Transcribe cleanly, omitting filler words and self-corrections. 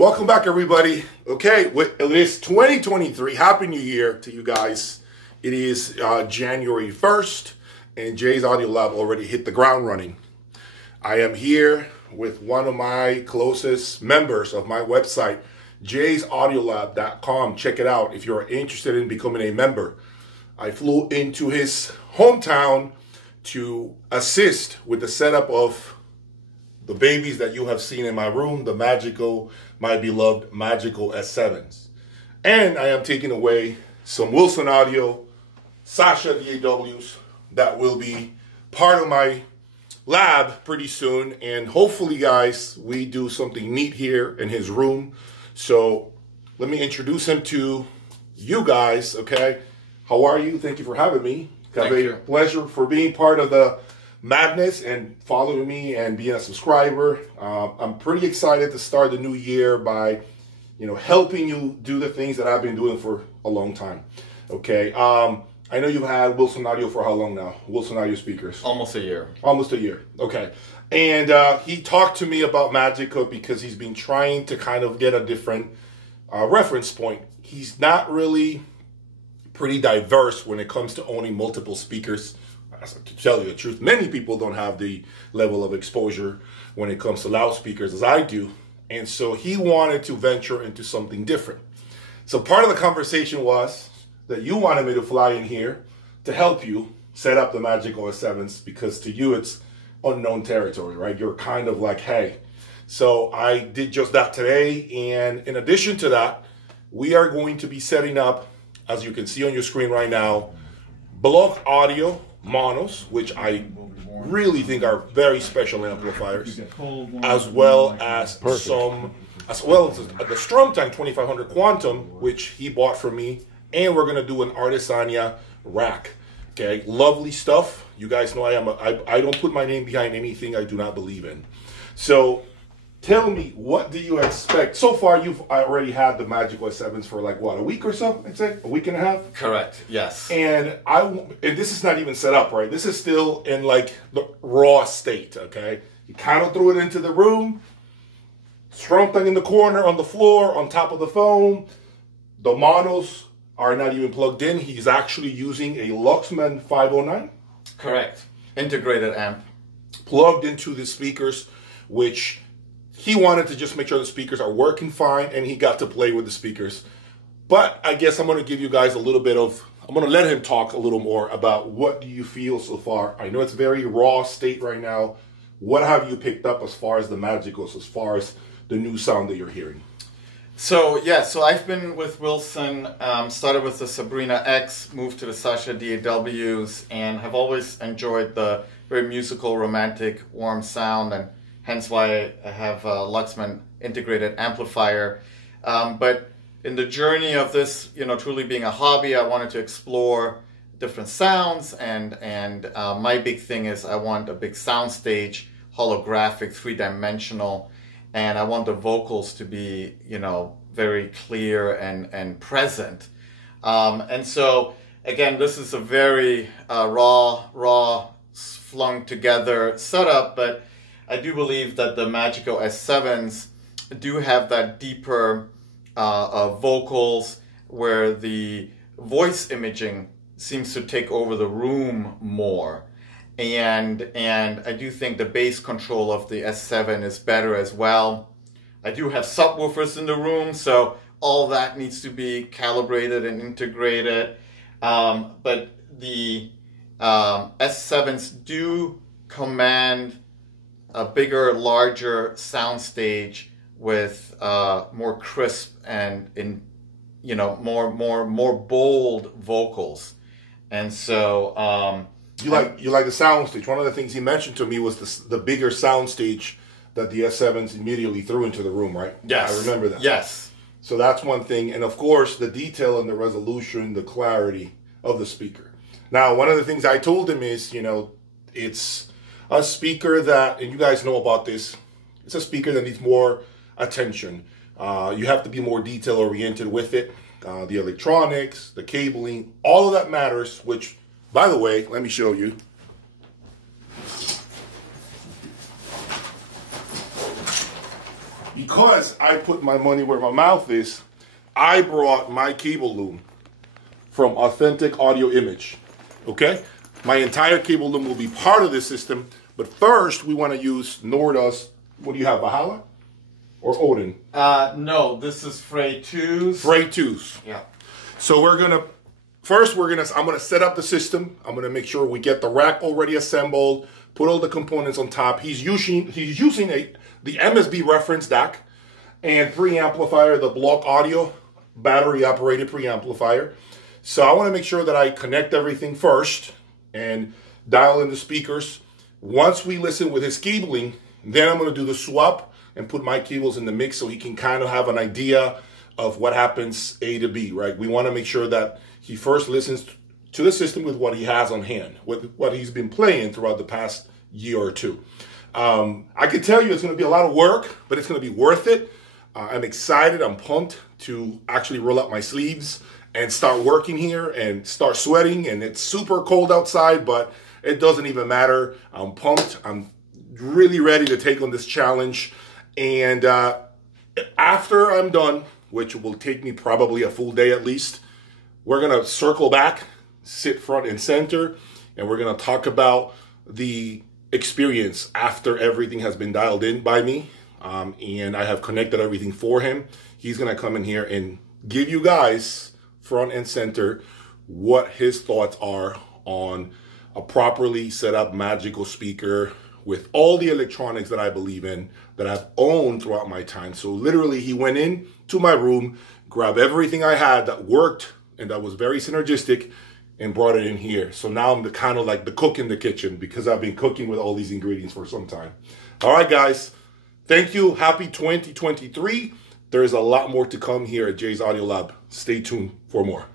Welcome back, everybody. Okay, it is 2023. Happy New Year to you guys. It is January 1st, and Jay's Audio Lab already hit the ground running. I am here with one of my closest members of my website, jayaudiolab.com. Check it out if you're interested in becoming a member. I flew into his hometown to assist with the setup of the babies that you have seen in my room, my beloved Magical S7s. And I am taking away some Wilson Audio, Sasha DAWs that will be part of my lab pretty soon. And hopefully, guys, we do something neat here in his room. So let me introduce him to you guys, okay? How are you? Thank you for having me. Have a pleasure for being part of the madness and following me and being a subscriber. I'm pretty excited to start the new year by, helping you do the things that I've been doing for a long time. Okay. I know you've had Wilson Audio for how long now? Wilson Audio speakers. Almost a year. Almost a year. Okay. And he talked to me about Magical because he's been trying to kind of get a different reference point. He's not really pretty diverse when it comes to owning multiple speakers. To tell you the truth, many people don't have the level of exposure when it comes to loudspeakers as I do. And so he wanted to venture into something different. So part of the conversation was that you wanted me to fly in here to help you set up the Magical S7s because to you it's unknown territory, right? You're kind of like, hey. So I did just that today. And in addition to that, we are going to be setting up, as you can see on your screen right now, block audio monos, which I really think are very special amplifiers, as well as the Strumtank 2500 Quantum, which he bought for me, and we're gonna do an Artisania rack. Okay, lovely stuff. You guys know I don't put my name behind anything I do not believe in. So tell me, what do you expect? So far, you've already had the Magical S7s for like, what, a week or so, I'd say? A week and a half? Correct, yes. And this is not even set up, right? This is still in like the raw state, okay? You kind of threw it into the room, Strumtank in the corner, on the floor, on top of the phone. The monos are not even plugged in. He's actually using a Luxman 509. Correct. Integrated amp. Plugged into the speakers, which he wanted to just make sure the speakers are working fine, and he got to play with the speakers. But I guess I'm going to give you guys I'm going to let him talk a little more about what do you feel so far. I know it's very raw state right now. What have you picked up as far as the Magicals, as far as the new sound that you're hearing? So I've been with Wilson, started with the Sabrina X, moved to the Sasha DAWs, and have always enjoyed the very musical, romantic, warm sound, and hence why I have a Luxman integrated amplifier. But in the journey of this, truly being a hobby, I wanted to explore different sounds, and my big thing is I want a big sound stage, holographic, three-dimensional, and I want the vocals to be, very clear and present. And so, again, this is a very raw, flung together setup, but I do believe that the Magical S7s do have that deeper vocals where the voice imaging seems to take over the room more. And I do think the bass control of the S7 is better as well. I do have subwoofers in the room, so all that needs to be calibrated and integrated. But the S7s do command a bigger, larger soundstage with more crisp and more bold vocals, and so you like the soundstage. One of the things he mentioned to me was the bigger soundstage that the S7s immediately threw into the room, right? Yes, I remember that. Yes. So that's one thing, and of course the detail and the resolution, the clarity of the speaker. Now, one of the things I told him is, it's a speaker that, and you guys know about this, it's a speaker that needs more attention. You have to be more detail oriented with it. The electronics, the cabling, all of that matters, which, by the way, let me show you. You because I put my money where my mouth is, I brought my cable loom from Authentic Audio Image. Okay? My entire cable loom will be part of this system, but first we want to use Norda's, what do you have, Valhalla or Odin? No, this is Frey 2s. Frey 2s. Yeah. So I'm gonna set up the system. I'm gonna make sure we get the rack already assembled, put all the components on top. He's using the MSB reference DAC and preamplifier, the block audio, battery operated preamplifier. So I want to make sure that I connect everything first and dial in the speakers. Once we listen with his cabling, then I'm going to do the swap and put my cables in the mix so he can kind of have an idea of what happens A to B, right? We want to make sure that he first listens to the system with what he has on hand, with what he's been playing throughout the past year or two. I can tell you it's going to be a lot of work, but it's going to be worth it. I'm excited. I'm pumped to actually roll up my sleeves and start working here and start sweating. And it's super cold outside, but it doesn't even matter. I'm pumped. I'm really ready to take on this challenge. And after I'm done, which will take me probably a full day at least, we're going to circle back, sit front and center, and we're going to talk about the experience after everything has been dialed in by me. And I have connected everything for him. He's going to come in here and give you guys front and center what his thoughts are on a properly set up magical speaker with all the electronics that I believe in, that I've owned throughout my time. So literally he went in to my room, grabbed everything I had that worked and that was very synergistic and brought it in here. So now I'm kind of like the cook in the kitchen because I've been cooking with all these ingredients for some time. All right, guys. Thank you. Happy 2023. There's a lot more to come here at Jay's Audio Lab. Stay tuned for more.